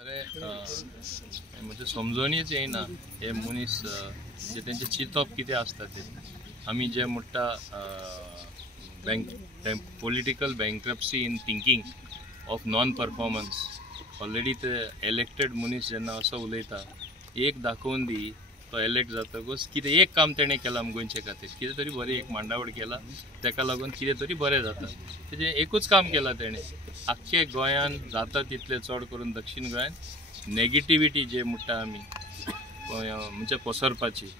अरे म्हणजे समजूनच येईना हे मनीस जे त्यांचे चिंतप कितें आसता ते आमी जे म्हणटा political bankruptcy in thinking of non performance already ते इलेक्टेड मनीस जेन्ना असो उलयता एक दाखोवन दी तो इलेक्ट जातकच कितें एक काम तेणें केलां गोंयचे खातीर कितें तरी बरी एक मांडावळ केला तेका लागून कितें तरी बरें जाता तेजें एकूच काम केलां तेणें आख्खे गोंयान जाता तितले चड करून दक्षिण गोंयान नेगेटिविटी जे म्हणटा आमी म्हणजे पसरपाची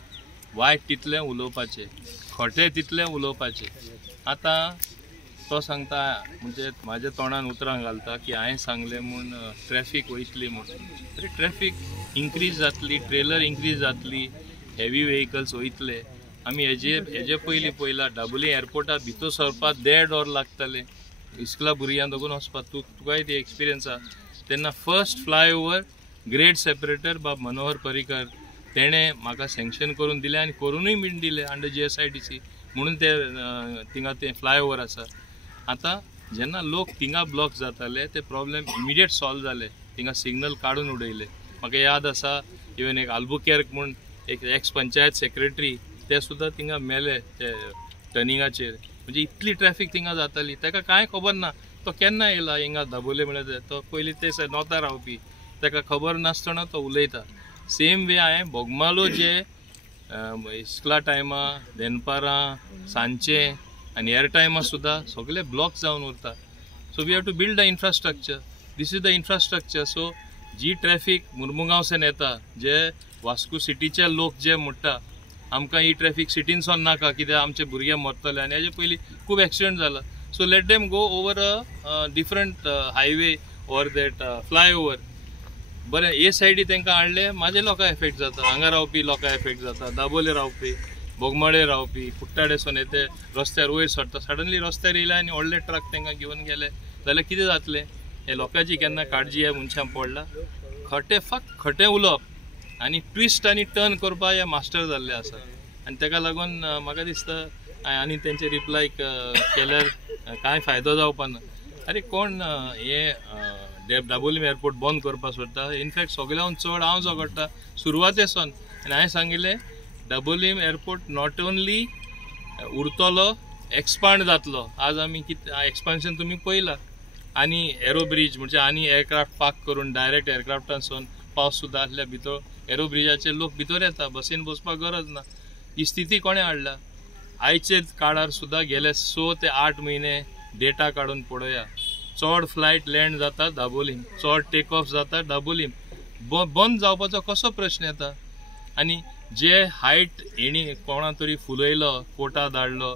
वायट तितलें उलोवपाचें खोटें तितलें उलोवपाचें आतां तो सांगता म्हणजे म्हाज्या तोंडान उतरां घालता की हांवें सांगलें म्हूण ट्रॅफिक वयतली म्हूण तरी ट्रॅफिक इन्क्रीज जातली ट्रेलर इन्क्रीज जातली हेवी व्हेकल्स वयतले आमी हेजे पयलीं पयला दाबोळी एअरपोर्टा भितर सरपाक 1.5 वर लागतले इस्कला भुरग्यांक दोगून वचपाक तुकाय ती एक्सपिरियन्स आसा तेन्ना फर्स्ट फ्लायओवर ग्रेड सेपरेटर बाब मनोहर पर्रीकर तेणें म्हाका सँक्शन करून दिलें आनी करूनय बीन दिलें अंडर GSITC म्हणून ते थिंगा ते फ्लायओवर आसा आतां जेन्ना लोक थिंगा ब्लॉक जाताले ते प्रॉब्लेम इमिडिएट सॉल्व जाले थिंगा सिग्नल काडून उडयले म्हाका याद आसा इवन एक आल्बुकेर्क म्हूण एक एक्स पंचायत सेक्रेटरी ते सुद्दां थिंगा मेले ते टर्निंगाचेर म्हणजे इतली ट्रॅफिक थिंगा जाताली ताका कांय खबर ना तो केन्ना येयला हिंगा दाबोले म्हळ्यार तो पयलीं ते नॉर्था रावपी ताका खबर नासतना तो उलयता सेम वे हांवें बोगमालो जे इस्कला टायमा देनपारां सांजचे आनी हेर टायमा सुद्दां सगळे ब्लॉक जावन उरता so we have to build the infrastructure this is the infrastructure so जी ट्रॅफिक मुरमुगांवसान येता जे वास्को सिटीचे लोक जे म्हणटा आमकां ही ट्रॅफिक सिटीनसून नाका कित्याक आमचे भुरगे मरतले आनी हेजे पयलीं खूब एक्सिडेंट जाला so let them go over a different highway or that flyover बरें हे सायडी तांकां हाडले म्हाजे लोकां एफेक्ट जाता हांगा रावपी लोकां एफेक्ट जाता दाबोले रावपी बोगमाळे रावपी कुट्टाडेसून येते रस्त्यार वयर सरता सडनली रस्त्यार येयले आनी व्हडले ट्रक तांकां घेवन गेले जाल्यार कितें जातलें हे लोकांची केन्ना काळजी ह्या मनशांक पडला फक्त खटें उलोवप आनी ट्विस्ट आनी टर्न करपाक हे मास्टर जाल्ले आसा आनी ताका लागून म्हाका दिसता आनी तेंचे रिप्लाय केल्यार कांय फायदो जावपा ना अरे कोण हे दाबोलीम एअरपोर्ट बंद करपाक सोदता इनफॅक्ट सगळ्यान चड हांव झगडटा सुरवातेसून आनी हांवें सांगिल्लें दाबोलीम एअरपोर्ट नॉट ओन्ली उरतलो एक्सपांड जातलो आज आमी कितें एक्सपान्शन तुमी पळयलां आनी एरो ब्रिज म्हणजे आनी एअरक्राफ्ट पार्क करून डायरेक्ट एअरक्राफ्टांसून पावस सुद्दां आसल्या भितर एरो ब्रिजाचेर लोक भितर येता बसीन बसपाक गरज ना ही स्थिती कोणें हाडला आयचे काळार सुद्दां गेले 6 ते 8 म्हयने डेटा काडून पळोवया चड फ्लायट लँड जाता दाबोलीम चड टेक ऑफ जाता दाबोलीम बंद जावपाचो कसो प्रश्न येता आनी जे हायट हेणी कोणा तरी फुलयलो कोटा धाडलो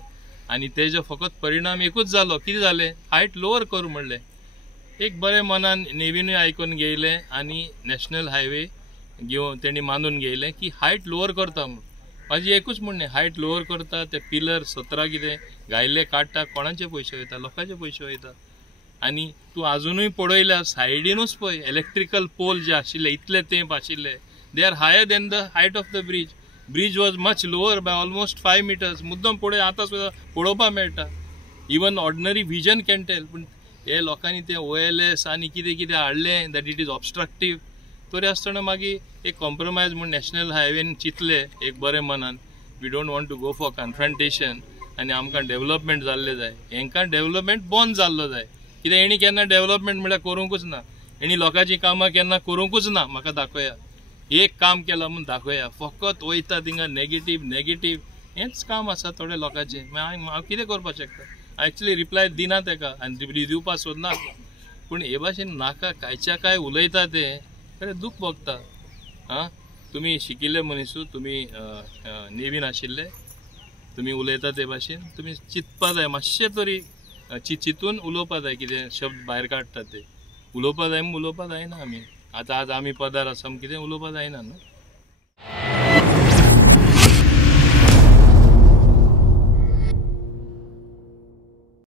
आनी तेजो फकत परिणाम एकूच जालो कितें जालें हायट लोवर कर म्हणलें एक बरें मनान नेवीनूय आयकून घेयलें आनी नॅशनल हायवे घेवन तेणी मानून घेयलें की हायट लोवर करता म्हूण म्हाजी एकूच म्हणणें हायट लोवर करता ते पिलर 17 कितें घायल्ले काडटा कोणाचे पयशे वयता लोकांचे पयशे वयता आनी तूं आजुनूय पळयल्यार सायडीनूच पळय इलेक्ट्रिकल पोल जे आशिल्ले इतले तेंप आशिल्ले they are higher than the height of the bridge was much lower by almost 5 meters मुद्दम पळय आतां सुद्दां पळोवपाक मेळटा even ordinary vision can tell पूण हे लोकांनी ते OLS आनी कितें कितें हाडलें दॅट इट इज ऑब्स्ट्रक्टीव तरी आसतना मागीर एक कॉम्प्रोमायज म्हूण नॅशनल हायवेन चिंतले एक बरें मनान we don't want to go for confrontation आनी आमकां डेव्हलपमेंट जाल्लें जाय हेंकां डेव्हलपमेंट बंद जाल्लो जाय कित्याक हेणी केन्ना डेव्हलपमेंट म्हळ्यार करूंकूच ना हेणी लोकांची कामां केन्ना करूंकूच ना म्हाका दाखया एक काम केलां म्हूण दाखया फकत वयता थिंगा नेगेटीव हेंच काम आसा थोड्या लोकांचें हांव कितें करपाक शकता एक्चुअली रिप्लाय दिना ताका आनी दिवपाक सोदना पूण हे भाशेन नाका कांयच्या काय उलयता ते खरें दूख भोगता आं तुमी शिकिल्ले मनीसू तुमी नेवीन आशिल्ले तुमी उलयता ते भाशेन तुमी चिंतपा जाय मातशें तरी चिंतून उलोवपा जाय कितें शब्द भायर काडटा ते उलोवपा जाय म्हूण उलोवपा जायना आमी आतां आज आमी पदार आसा कितें उलोवपा जायना न्हू